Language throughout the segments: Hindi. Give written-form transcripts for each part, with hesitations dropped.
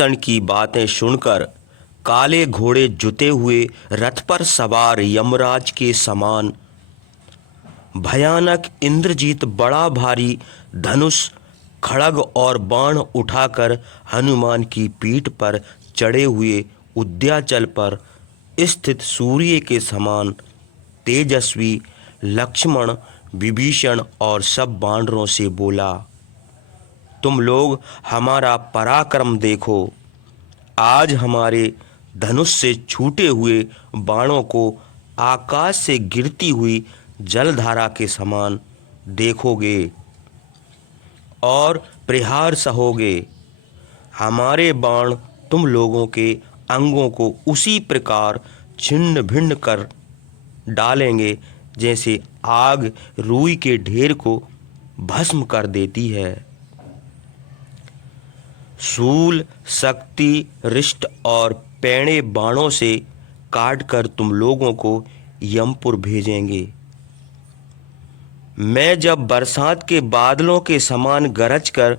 विभीषण की बातें सुनकर काले घोड़े जुते हुए रथ पर सवार यमराज के समान भयानक इंद्रजीत बड़ा भारी धनुष, खड्ग और बाण उठाकर हनुमान की पीठ पर चढ़े हुए उद्याचल पर स्थित सूर्य के समान तेजस्वी लक्ष्मण, विभीषण और सब वानरों से बोला, तुम लोग हमारा पराक्रम देखो। आज हमारे धनुष से छूटे हुए बाणों को आकाश से गिरती हुई जलधारा के समान देखोगे और प्रहार सहोगे। हमारे बाण तुम लोगों के अंगों को उसी प्रकार छिन्न भिन्न कर डालेंगे जैसे आग रुई के ढेर को भस्म कर देती है। शूल, शक्ति, रिष्ट और पैणे बाणों से काटकर तुम लोगों को यमपुर भेजेंगे। मैं जब बरसात के बादलों के समान गरजकर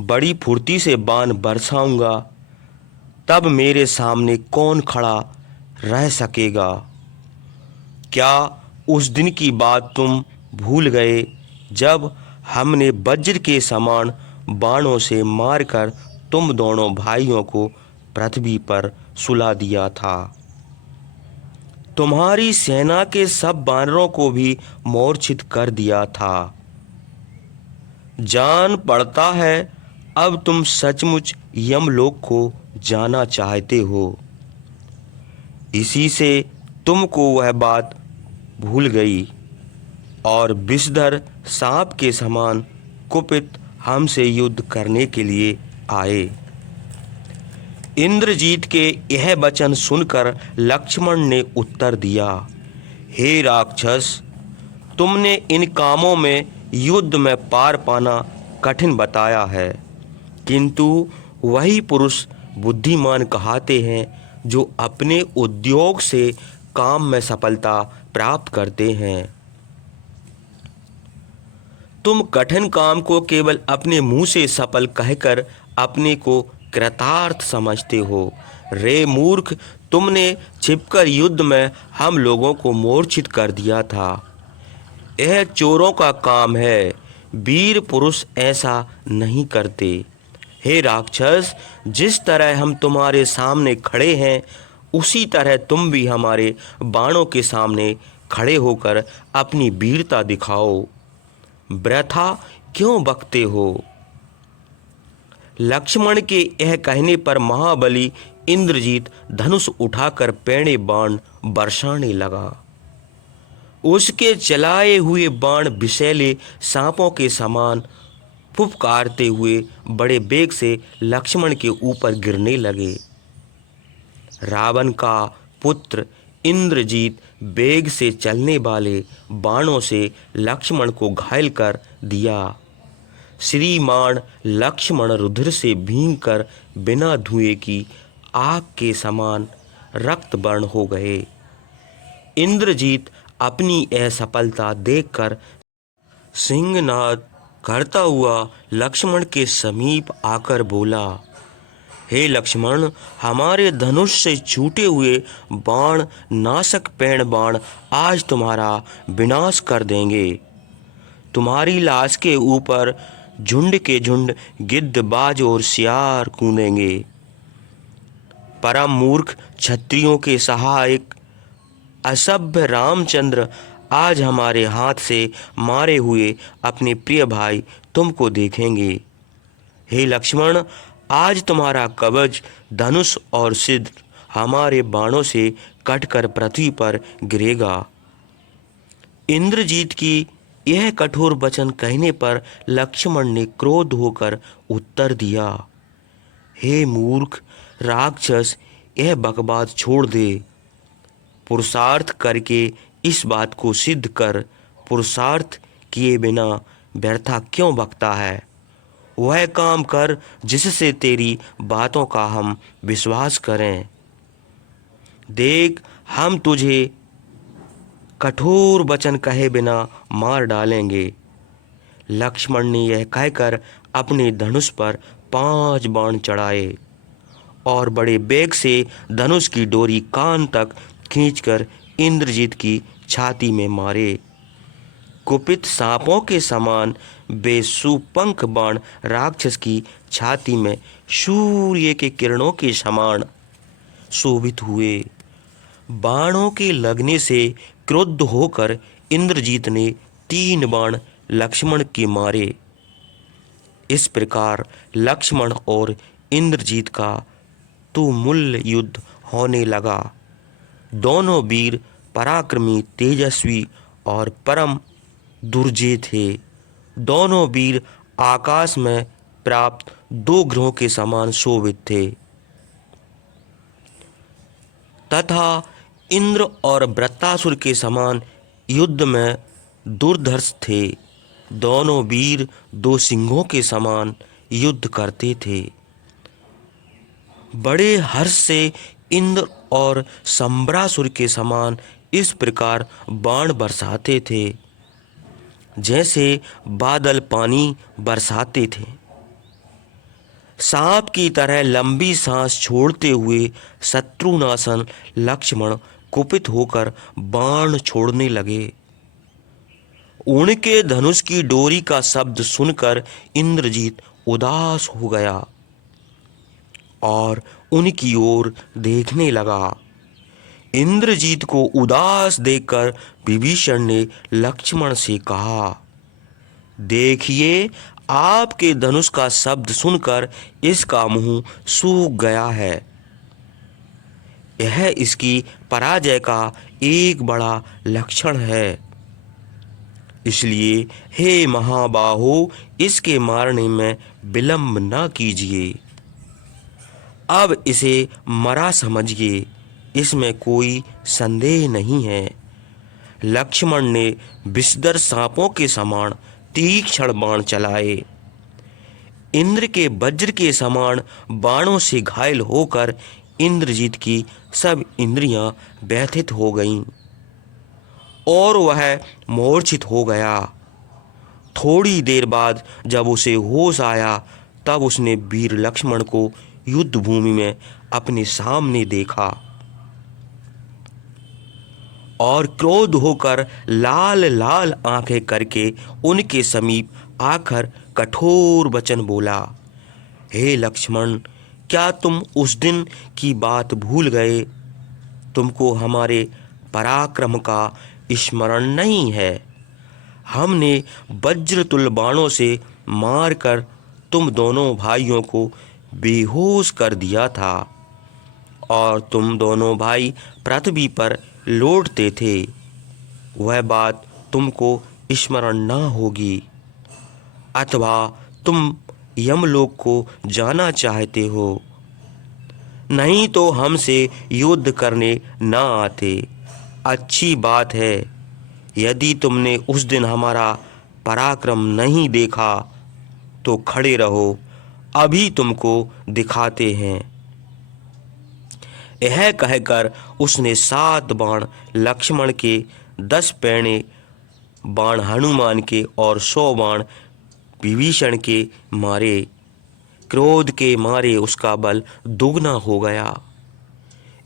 बड़ी फुर्ती से बाण बरसाऊंगा, तब मेरे सामने कौन खड़ा रह सकेगा? क्या उस दिन की बात तुम भूल गए जब हमने वज्र के समान बाणों से मारकर तुम दोनों भाइयों को पृथ्वी पर सुला दिया था? तुम्हारी सेना के सब वानरों को भी मूर्छित कर दिया था। जान पड़ता है अब तुम सचमुच यमलोक को जाना चाहते हो। इसी से तुमको वह बात भूल गई और विषधर सांप के समान कुपित हमसे युद्ध करने के लिए आए। इंद्रजीत के यह वचन सुनकर लक्ष्मण ने उत्तर दिया, हे राक्षस, तुमने इन कामों में युद्ध में पार पाना कठिन बताया है, किंतु वही पुरुष बुद्धिमान कहाते हैं जो अपने उद्योग से काम में सफलता प्राप्त करते हैं। तुम कठिन काम को केवल अपने मुंह से सफल कहकर अपने को कृतार्थ समझते हो। रे मूर्ख, तुमने छिपकर युद्ध में हम लोगों को मूर्छित कर दिया था। यह चोरों का काम है, वीर पुरुष ऐसा नहीं करते। हे राक्षस, जिस तरह हम तुम्हारे सामने खड़े हैं उसी तरह तुम भी हमारे बाणों के सामने खड़े होकर अपनी वीरता दिखाओ। वृथा क्यों बकते हो? लक्ष्मण के यह कहने पर महाबली इंद्रजीत धनुष उठाकर पैणे बाण बरसाने लगा। उसके चलाए हुए बाण विषैले सांपों के फुफकारते फुफकारते हुए बड़े वेग से लक्ष्मण के ऊपर गिरने लगे। रावण का पुत्र इंद्रजीत वेग से चलने वाले बाणों से लक्ष्मण को घायल कर दिया। श्रीमान लक्ष्मण रुधिर से भींगकर बिना धुएं की आग के समान रक्त वर्ण हो गए। इंद्रजीत अपनी असफलता देखकर सिंहनाद करता हुआ लक्ष्मण के समीप आकर बोला, हे लक्ष्मण, हमारे धनुष से छूटे हुए बाण नाशक पैण बाण आज तुम्हारा विनाश कर देंगे। तुम्हारी लाश के ऊपर झुंड के झुंड गिद्ध, बाज और सियार कूदेंगे। परम मूर्ख क्षत्रियों के सहायक असभ्य रामचंद्र आज हमारे हाथ से मारे हुए अपने प्रिय भाई तुमको देखेंगे। हे लक्ष्मण, आज तुम्हारा कवच, धनुष और सिद्ध हमारे बाणों से कटकर पृथ्वी पर गिरेगा। इंद्रजीत की यह कठोर वचन कहने पर लक्ष्मण ने क्रोध होकर उत्तर दिया, हे मूर्ख राक्षस, यह बकवास छोड़ दे। पुरुषार्थ करके इस बात को सिद्ध कर। पुरुषार्थ किए बिना व्यर्था क्यों बकता है? वह काम कर जिससे तेरी बातों का हम विश्वास करें। देख, हम तुझे कठोर वचन कहे बिना मार डालेंगे। लक्ष्मण ने यह कहकर अपने धनुष पर 5 बाण चढ़ाए। और बड़े वेग से धनुष की डोरी कान तक खींचकर इंद्रजीत की छाती में मारे। कुपित सांपों के समान बेसुपंख बाण राक्षस की छाती में सूर्य के किरणों के समान शोभित हुए। बाणों के लगने से क्रुद्ध होकर इंद्रजीत ने 3 बाण लक्ष्मण के मारे। इस प्रकार लक्ष्मण और इंद्रजीत का तुमुल युद्ध होने लगा। दोनों वीर पराक्रमी, तेजस्वी और परम दुर्जय थे। दोनों वीर आकाश में प्राप्त 2 ग्रहों के समान शोभित थे तथा इंद्र और वृत्तासुर के समान युद्ध में दुर्धर्ष थे। दोनों वीर 2 सिंहों के समान युद्ध करते थे। बड़े हर्ष से इंद्र और संबरासुर के समान इस प्रकार बाण बरसाते थे जैसे बादल पानी बरसाते थे। सांप की तरह लंबी सांस छोड़ते हुए शत्रुनाशन लक्ष्मण कुपित होकर बाण छोड़ने लगे। उनके धनुष की डोरी का शब्द सुनकर इंद्रजीत उदास हो गया और उनकी ओर देखने लगा। इंद्रजीत को उदास देखकर विभीषण ने लक्ष्मण से कहा, देखिए, आपके धनुष का शब्द सुनकर इसका मुंह सूख गया है। यह इसकी पराजय का एक बड़ा लक्षण है। इसलिए हे महाबाहो, इसके मारने में विलंब न कीजिए। अब इसे मरा समझिए, इसमें कोई संदेह नहीं है। लक्ष्मण ने विषधर सांपों के समान तीक्ष्ण बाण चलाए। इंद्र के वज्र के समान बाणों से घायल होकर इंद्रजीत की सब इंद्रियां व्यथित हो गईं और वह मूर्छित हो गया। थोड़ी देर बाद जब उसे होश आया तब उसने वीर लक्ष्मण को युद्ध भूमि में अपने सामने देखा और क्रोध होकर लाल लाल आंखें करके उनके समीप आकर कठोर वचन बोला, हे लक्ष्मण, क्या तुम उस दिन की बात भूल गए? तुमको हमारे पराक्रम का स्मरण नहीं है। हमने वज्रतुल्य बाणों से मारकर तुम दोनों भाइयों को बेहोश कर दिया था और तुम दोनों भाई पृथ्वी पर लौटते थे। वह बात तुमको स्मरण न होगी, अथवा तुम यमलोक को जाना चाहते हो, नहीं तो हमसे युद्ध करने न आते। अच्छी बात है, यदि तुमने उस दिन हमारा पराक्रम नहीं देखा तो खड़े रहो, अभी तुमको दिखाते हैं। यह कहकर उसने 7 बाण लक्ष्मण के, 10 पैने बाण हनुमान के और 100 बाण विभीषण के मारे। क्रोध के मारे उसका बल दुगना हो गया।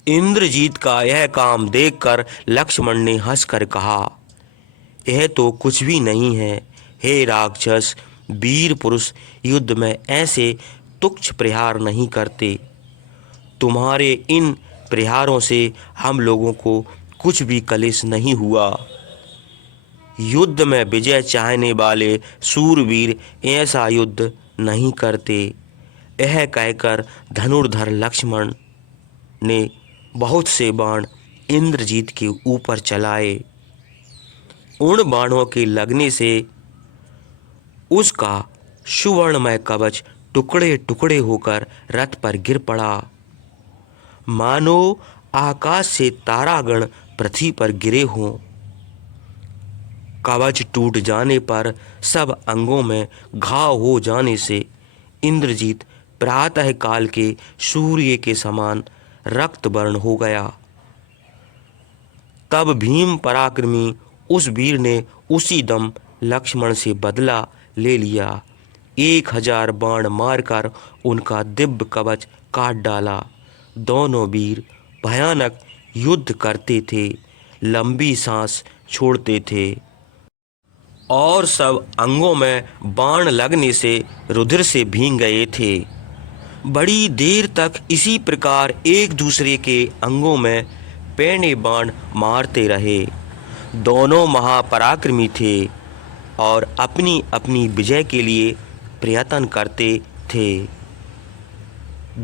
इंद्रजीत का यह काम देखकर लक्ष्मण ने हंसकर कहा, यह तो कुछ भी नहीं है। हे राक्षस, वीर पुरुष युद्ध में ऐसे तुच्छ प्रहार नहीं करते। तुम्हारे इन प्रहारों से हम लोगों को कुछ भी कलेश नहीं हुआ। युद्ध में विजय चाहने वाले सूरवीर ऐसा युद्ध नहीं करते। यह कहकर धनुर्धर लक्ष्मण ने बहुत से बाण इंद्रजीत के ऊपर चलाए। उन बाणों के लगने से उसका सुवर्णमय कवच टुकड़े टुकड़े होकर रथ पर गिर पड़ा, मानो आकाश से तारागण पृथ्वी पर गिरे हों। कवच टूट जाने पर सब अंगों में घाव हो जाने से इंद्रजीत प्रातः काल के सूर्य के समान रक्त वर्ण हो गया। तब भीम पराक्रमी उस वीर ने उसी दम लक्ष्मण से बदला ले लिया 1000 बाण मारकर उनका दिव्य कवच काट डाला। दोनों वीर भयानक युद्ध करते थे, लंबी सांस छोड़ते थे और सब अंगों में बाण लगने से रुधिर से भीग गए थे। बड़ी देर तक इसी प्रकार एक दूसरे के अंगों में पैने बाण मारते रहे। दोनों महापराक्रमी थे और अपनी अपनी विजय के लिए प्रयत्न करते थे।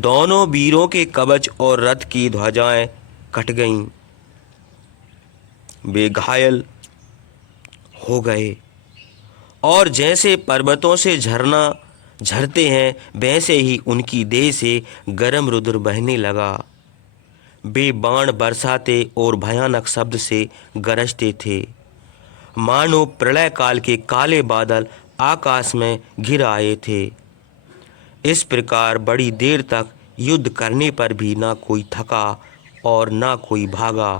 दोनों वीरों के कवच और रथ की ध्वजाएं कट गईं। वे घायल हो गए और जैसे पर्वतों से झरना झरते हैं वैसे ही उनकी देह से गर्म रुधिर बहने लगा। वे बाण बरसाते और भयानक शब्द से गरजते थे, मानो प्रलय काल के काले बादल आकाश में घिर आए थे। इस प्रकार बड़ी देर तक युद्ध करने पर भी ना कोई थका और ना कोई भागा।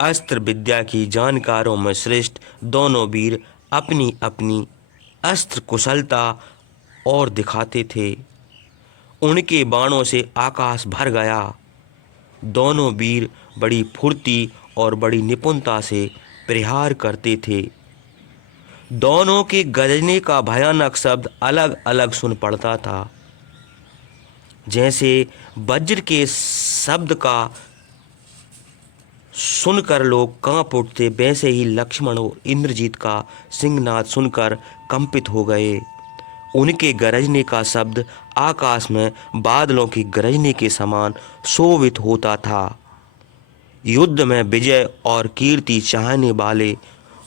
अस्त्र विद्या की जानकारों में श्रेष्ठ दोनों वीर अपनी अपनी अस्त्र कुशलता और दिखाते थे। उनके बाणों से आकाश भर गया। दोनों वीर बड़ी फुर्ती और बड़ी निपुणता से प्रहार करते थे। दोनों के गरजने का भयानक शब्द अलग अलग सुन पड़ता था। जैसे वज्र के शब्द का सुनकर लोग कांप उठते, वैसे ही लक्ष्मण और इंद्रजीत का सिंहनाद सुनकर कंपित हो गए। उनके गरजने का शब्द आकाश में बादलों के गरजने के समान शोभित होता था। युद्ध में विजय और कीर्ति चाहने वाले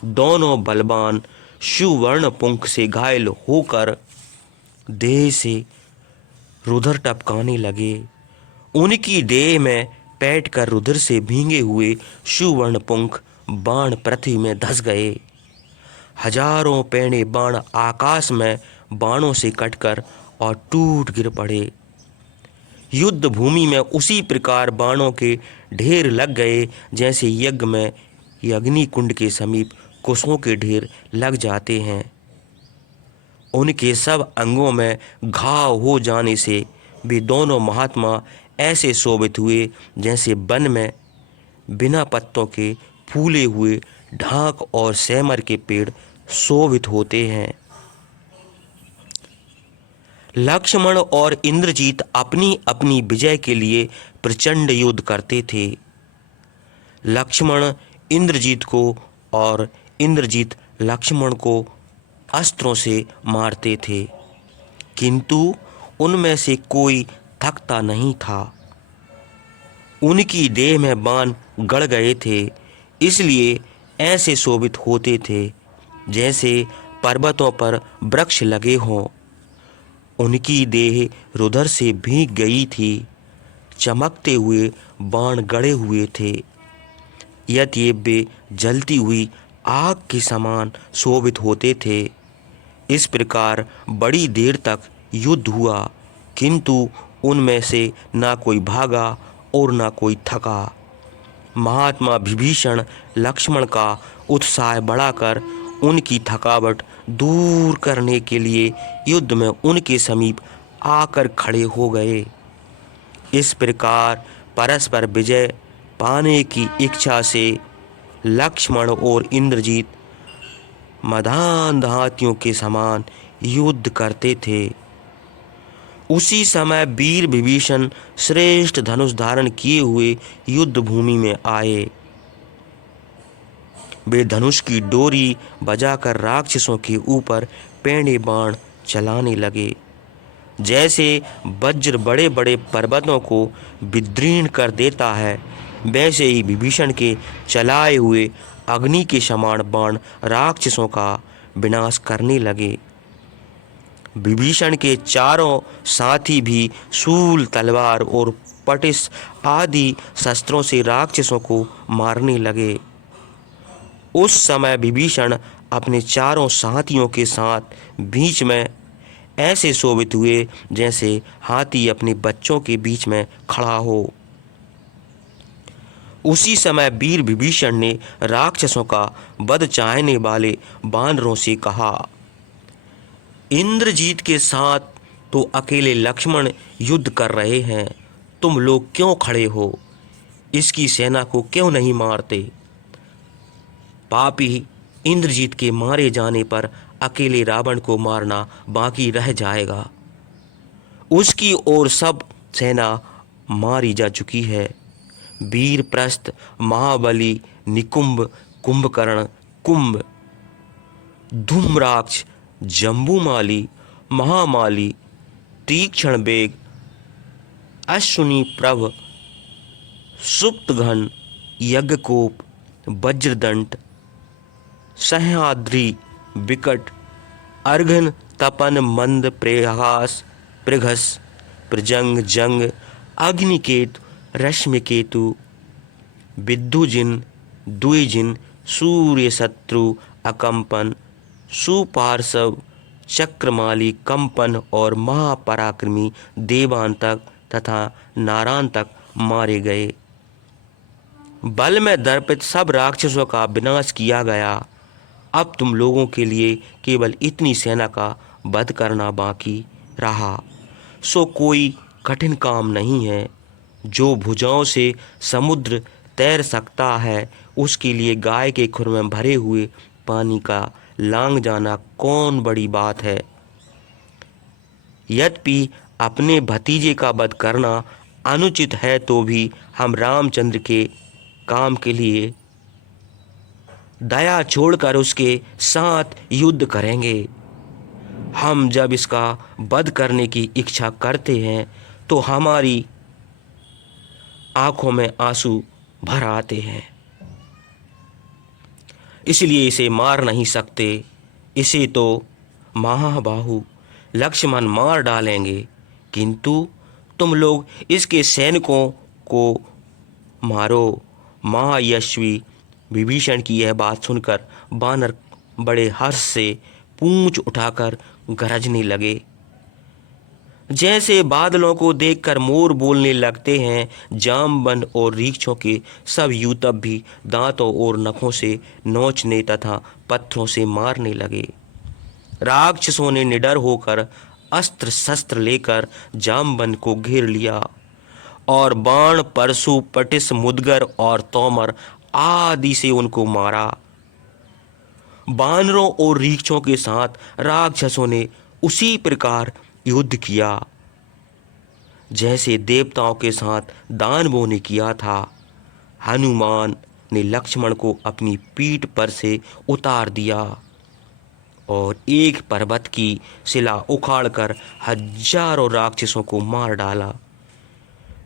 दोनों बलवान सुवर्ण पुंख से घायल होकर देह से रुधिर टपकाने लगे। उनकी देह में बैठकर रुधिर से भीगे हुए सुवर्ण पुंख बाण पृथ्वी में धंस गए। हजारों पैने बाण आकाश में बाणों से कटकर और टूट गिर पड़े। युद्ध भूमि में उसी प्रकार बाणों के ढेर लग गए जैसे यज्ञ में अग्नि कुंड के समीप कुशों के ढेर लग जाते हैं। उनके सब अंगों में घाव हो जाने से वे दोनों महात्मा ऐसे शोभित हुए जैसे वन में बिना पत्तों के फूले हुए ढाक और सेमर के पेड़ शोभित होते हैं। लक्ष्मण और इंद्रजीत अपनी अपनी विजय के लिए प्रचंड युद्ध करते थे। लक्ष्मण इंद्रजीत को और इंद्रजीत लक्ष्मण को अस्त्रों से मारते थे, किंतु उनमें से कोई थकता नहीं था। उनकी देह में बाण गड़ गए थे, इसलिए ऐसे शोभित होते थे जैसे पर्वतों पर वृक्ष लगे हों। उनकी देह रुधिर से भीग गई थी, चमकते हुए बाण गड़े हुए थे। यद्यपि वे जलती हुई आग के समान शोभित होते थे। इस प्रकार बड़ी देर तक युद्ध हुआ, किंतु उनमें से ना कोई भागा और ना कोई थका। महात्मा विभीषण लक्ष्मण का उत्साह बढ़ाकर उनकी थकावट दूर करने के लिए युद्ध में उनके समीप आकर खड़े हो गए। इस प्रकार परस्पर विजय पाने की इच्छा से लक्ष्मण और इंद्रजीत मदान हाथियों के समान युद्ध करते थे। उसी समय वीर विभीषण श्रेष्ठ धनुष धारण किए हुए युद्ध भूमि में आए। वे धनुष की डोरी बजाकर राक्षसों के ऊपर पैने बाण चलाने लगे। जैसे वज्र बड़े बड़े पर्वतों को विदीर्ण कर देता है, वैसे ही विभीषण के चलाए हुए अग्नि के समान बाण राक्षसों का विनाश करने लगे। विभीषण के चारों साथी भी शूल, तलवार और पटिश आदि शस्त्रों से राक्षसों को मारने लगे। उस समय विभीषण अपने चारों साथियों के साथ बीच में ऐसे शोभित हुए जैसे हाथी अपने बच्चों के बीच में खड़ा हो। उसी समय वीर विभीषण ने राक्षसों का वध चाहने वाले बानरों से कहा, इंद्रजीत के साथ तो अकेले लक्ष्मण युद्ध कर रहे हैं, तुम लोग क्यों खड़े हो? इसकी सेना को क्यों नहीं मारते? पापी इंद्रजीत के मारे जाने पर अकेले रावण को मारना बाकी रह जाएगा। उसकी ओर सब सेना मारी जा चुकी है। वीरप्रस्थ, महाबली, निकुंभ, कुंभकर्ण, कुंभ, धूम्राक्ष, जम्बूमाली, महामाली, तीक्ष्ण बेग, अश्विनी प्रभ, सुप्तघन, यज्ञकोप, वज्रदंत, सह्याद्रि, विकट, अर्घन, तपन, मंद, प्रेहास, पृघस, प्रजंग, जंग, अग्निकेतु, रश्मिकेतु, विद्युजिन, द्विजिन, सूर्य शत्रु, अकंपन, सुपार्श्व, चक्रमाली, कंपन और महापराक्रमी देवांतक तथा नारांतक मारे गए। बल में दर्पित सब राक्षसों का विनाश किया गया। अब तुम लोगों के लिए केवल इतनी सेना का वध करना बाकी रहा। सो कोई कठिन काम नहीं है। जो भुजाओं से समुद्र तैर सकता है, उसके लिए गाय के खुर में भरे हुए पानी का लांग जाना कौन बड़ी बात है। यद्यपि अपने भतीजे का वध करना अनुचित है, तो भी हम रामचंद्र के काम के लिए दया छोड़कर उसके साथ युद्ध करेंगे। हम जब इसका वध करने की इच्छा करते हैं तो हमारी आंखों में आंसू भर आते हैं, इसलिए इसे मार नहीं सकते। इसे तो महाबाहु लक्ष्मण मार डालेंगे, किंतु तुम लोग इसके सैनिकों को मारो। महायशस्वी विभीषण की यह बात सुनकर वानर बड़े हर्ष से पूंछ उठाकर गरजने लगे। जैसे बादलों को देखकर मोर बोलने लगते हैं, जामवंत और रीछों के सब यूतप भी दांतों और नखों से नोचने तथा पत्थरों से मारने लगे। राक्षसों ने निडर होकर अस्त्र शस्त्र लेकर जामवंत को घेर लिया और बाण, परशु, पटिस, मुदगर और तोमर आदि से उनको मारा। बानरों और रीछों के साथ राक्षसों ने उसी प्रकार युद्ध किया जैसे देवताओं के साथ दानवों ने किया था। हनुमान ने लक्ष्मण को अपनी पीठ पर से उतार दिया और एक पर्वत की शिला उखाड़कर हजारों राक्षसों को मार डाला।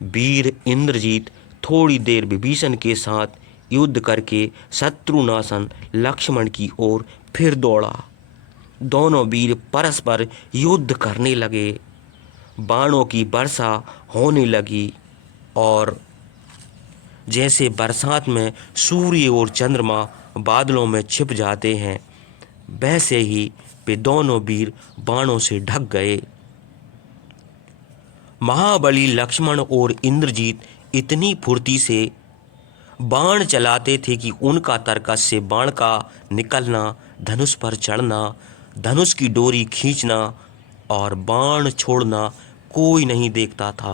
वीर इंद्रजीत थोड़ी देर विभीषण के साथ युद्ध करके शत्रुनाशन लक्ष्मण की ओर फिर दौड़ा। दोनों वीर परस्पर युद्ध करने लगे। बाणों की वर्षा होने लगी और जैसे बरसात में सूर्य और चंद्रमा बादलों में छिप जाते हैं, वैसे ही वे दोनों वीर बाणों से ढक गए। महाबली लक्ष्मण और इंद्रजीत इतनी फुर्ती से बाण चलाते थे कि उनका तरकस से बाण का निकलना, धनुष पर चढ़ना, धनुष की डोरी खींचना और बाण छोड़ना कोई नहीं देखता था।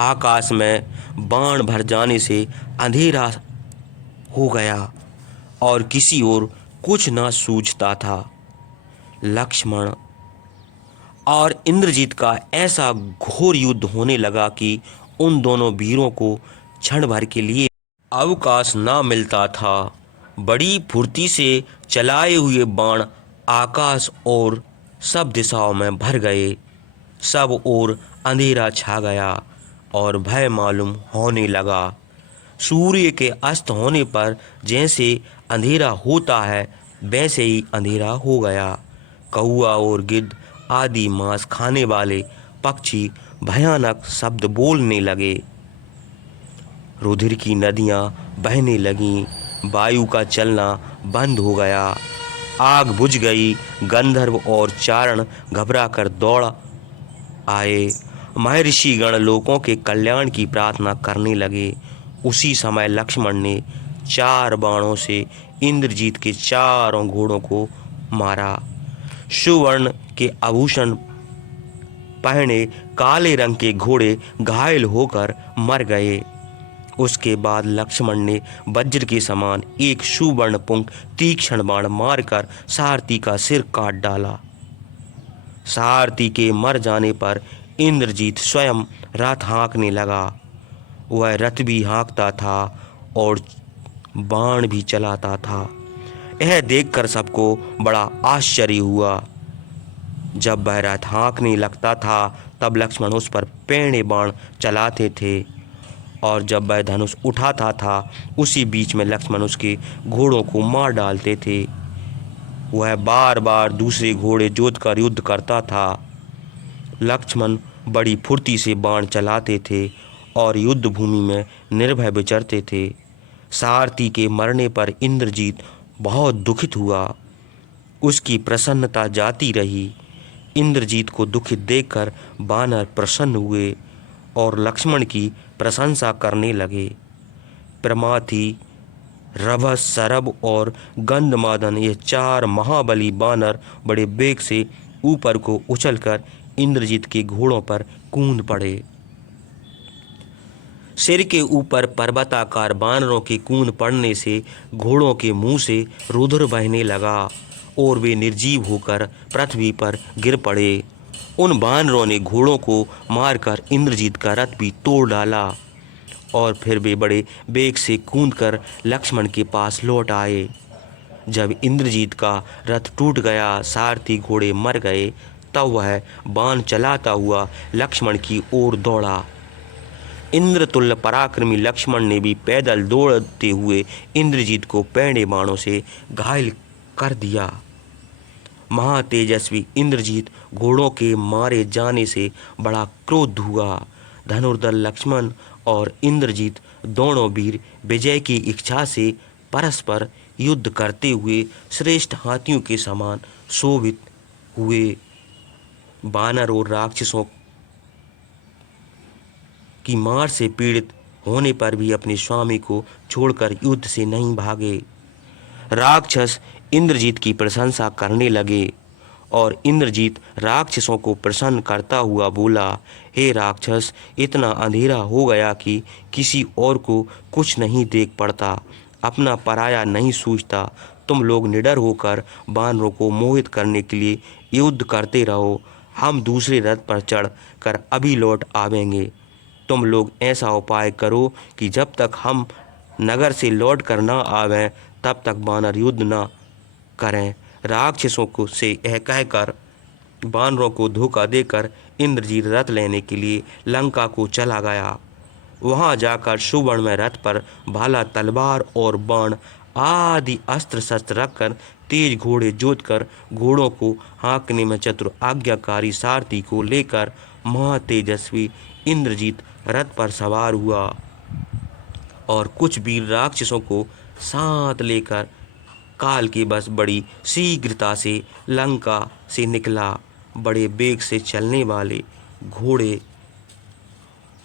आकाश में बाण भर जाने से अंधेरा हो गया और किसी ओर कुछ ना सूझता था। लक्ष्मण और इंद्रजीत का ऐसा घोर युद्ध होने लगा कि उन दोनों वीरों को क्षण भर के लिए अवकाश ना मिलता था। बड़ी फुर्ती से चलाए हुए बाण आकाश और सब दिशाओं में भर गए। सब ओर अंधेरा छा गया और भय मालूम होने लगा। सूर्य के अस्त होने पर जैसे अंधेरा होता है, वैसे ही अंधेरा हो गया। कौआ और गिद्ध आदि मांस खाने वाले पक्षी भयानक शब्द बोलने लगे। रुधिर की नदियां बहने लगीं। वायु का चलना बंद हो गया। आग बुझ गई। गंधर्व और चारण घबराकर दौड़ आए। महर्षि गण लोगों के कल्याण की प्रार्थना करने लगे। उसी समय लक्ष्मण ने 4 बाणों से इंद्रजीत के चारों घोड़ों को मारा। सुवर्ण के आभूषण पहने काले रंग के घोड़े घायल होकर मर गए। उसके बाद लक्ष्मण ने वज्र के समान एक सुवर्ण पुंख तीक्ष्ण बाण मारकर सारथी का सिर काट डाला। सारथी के मर जाने पर इंद्रजीत स्वयं रथ हाँकने लगा। वह रथ भी हाँकता था और बाण भी चलाता था। यह देखकर सबको बड़ा आश्चर्य हुआ। जब वह रथ हाँकने लगता था तब लक्ष्मण उस पर पैने बाण चलाते थे, और जब वह धनुष उठाता था उसी बीच में लक्ष्मण उसके घोड़ों को मार डालते थे। वह बार बार दूसरे घोड़े जोतकर युद्ध करता था। लक्ष्मण बड़ी फुर्ती से बाण चलाते थे और युद्ध भूमि में निर्भय विचरते थे। सारथी के मरने पर इंद्रजीत बहुत दुखित हुआ। उसकी प्रसन्नता जाती रही। इंद्रजीत को दुखित देखकर वानर प्रसन्न हुए और लक्ष्मण की प्रशंसा करने लगे। प्रमाथि, रभस, सरभ और गंधमादन ये 4 महाबली वानर बड़े वेग से ऊपर को उछलकर इंद्रजीत के घोड़ों पर कूद पड़े। सिर के ऊपर पर्वताकार वानरों के कूद पड़ने से घोड़ों के मुंह से रुधिर बहने लगा और वे निर्जीव होकर पृथ्वी पर गिर पड़े। उन वानरों ने घोड़ों को मारकर इंद्रजीत का रथ भी तोड़ डाला और फिर वे बड़े वेग से कूदकर लक्ष्मण के पास लौट आए। जब इंद्रजीत का रथ टूट गया, सारथी घोड़े मर गए, तब वह बाण चलाता हुआ लक्ष्मण की ओर दौड़ा। इंद्रतुल्य पराक्रमी लक्ष्मण ने भी पैदल दौड़ते हुए इंद्रजीत को पैने बाणों से घायल कर दिया। महातेजस्वी इंद्रजीत घोड़ों के मारे जाने से बड़ा क्रोध हुआ। धनुर्धर लक्ष्मण और इंद्रजीत दोनों वीर विजय की इच्छा से परस्पर युद्ध करते हुए श्रेष्ठ हाथियों के समान शोभित हुए। वानर और राक्षसों की मार से पीड़ित होने पर भी अपने स्वामी को छोड़कर युद्ध से नहीं भागे। राक्षस इंद्रजीत की प्रशंसा करने लगे और इंद्रजीत राक्षसों को प्रसन्न करता हुआ बोला, हे राक्षस, इतना अंधेरा हो गया कि किसी और को कुछ नहीं देख पड़ता, अपना पराया नहीं सूझता। तुम लोग निडर होकर वानरों को मोहित करने के लिए युद्ध करते रहो। हम दूसरे रथ पर चढ़ कर अभी लौट आवेंगे। तुम लोग ऐसा उपाय करो कि जब तक हम नगर से लौट कर न आवें तब तक वानर युद्ध न करें। राक्षसों को से यह कहकर वानरों को धोखा देकर इंद्रजीत रथ लेने के लिए लंका को चला गया। वहां जाकर सुवर्ण में रथ पर भाला, तलवार और बाण आदि अस्त्र शस्त्र रखकर तेज घोड़े जोतकर घोड़ों को हाँकने में चतुर आज्ञाकारी सारथी को लेकर महातेजस्वी इंद्रजीत रथ पर सवार हुआ और कुछ वीर राक्षसों को साथ लेकर काल के बस बड़ी शीघ्रता से लंका से निकला। बड़े वेग से चलने वाले घोड़े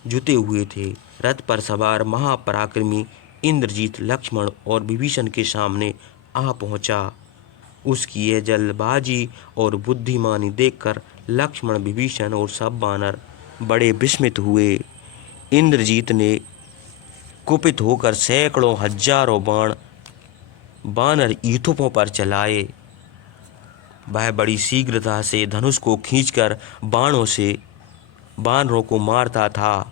जुते हुए थे। रथ पर सवार महापराक्रमी इंद्रजीत लक्ष्मण और विभीषण के सामने आ पहुंचा। उसकी यह जल्दबाजी और बुद्धिमानी देखकर लक्ष्मण, विभीषण और सब वानर बड़े विस्मित हुए। इंद्रजीत ने कुपित होकर सैकड़ों हजारों बाण वानर यूथुपों पर चलाए। वह बड़ी शीघ्रता से धनुष को खींचकर बाणों से वानरों को मारता था।